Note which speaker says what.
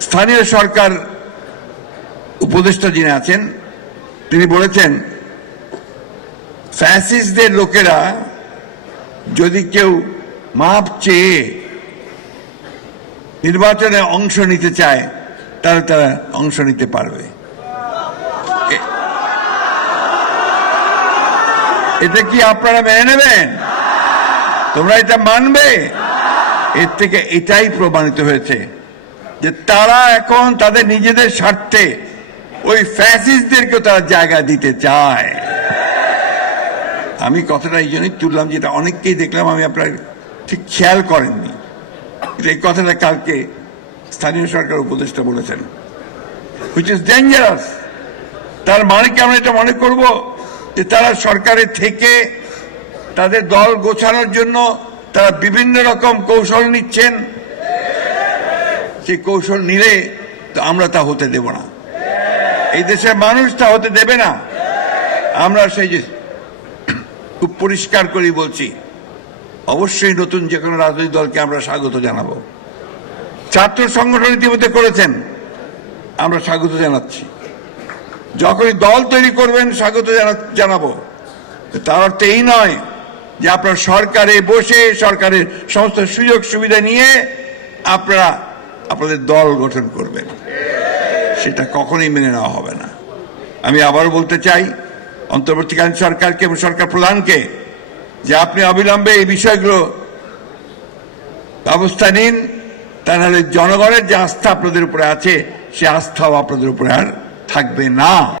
Speaker 1: স্থানীয় সরকার উপদেষ্টা যিনি আছেন, তিনি বলেছেন, ফ্যাসিস্টদের লোকেরা যদি কেউ মাপ চেয়ে নির্বাচনে অংশ নিতে চায়, তাহলে তারা অংশ নিতে পারবে। এটা কি আপনারা মেনে নেবেন? তোমরা এটা মানবে? এর থেকে এটাই প্রমাণিত হয়েছে। যে তারা এখন তাদের নিজেদের স্বার্থে ওই ফ্যাসিস্টদেরকে তারা জায়গা দিতে চায়। আমি কথাটা এই জন্যই তুললাম যেটা অনেককেই দেখলাম, আমি আপনার ঠিক খেয়াল করেননি। এই কথাটা কালকে স্থানীয় সরকার উপদেষ্টা বলেছেন। হুইচ ইজ ডেঞ্জারাস তার মানে কি আমরা এটা মনে করব? যে তারা সরকারে থেকে তাদের দল গোছানোর জন্য তারা বিভিন্ন রকম কৌশল নিচ্ছেন। সেই কৌশল নিলে তো আমরা তা হতে দেব না। এই দেশের মানুষ তা হতে দেবে না। আমরা সেই যে খুব পরিষ্কার করেই বলছি, অবশ্যই নতুন যে কোনো রাজনৈতিক দলকে আমরা স্বাগত জানাব। ছাত্র সংগঠন ইতিমধ্যে করেছেন, আমরা স্বাগত জানাচ্ছি। যখনই দল তৈরি করবেন, স্বাগত জানা- জানাব। তার অর্থ এই নয় যে আপনার সরকারে বসে, সরকারের সমস্ত সুযোগ সুবিধা নিয়ে আপনারা আপনাদের দল গঠন করবেন। সেটা কখনোই মেনে নেওয়া হবে না। আমি আবার বলতে চাই, অন্তর্বর্তীকালীন সরকারকে এবং সরকার প্রধানকে, যে আপনি অবিলম্বে এই বিষয়গুলো ব্যবস্থা নিন, তা নাহলে জনগণের যে আস্থা আপনাদের উপরে আছে, সে আস্থাও আপনাদের উপরে আর থাকবে না।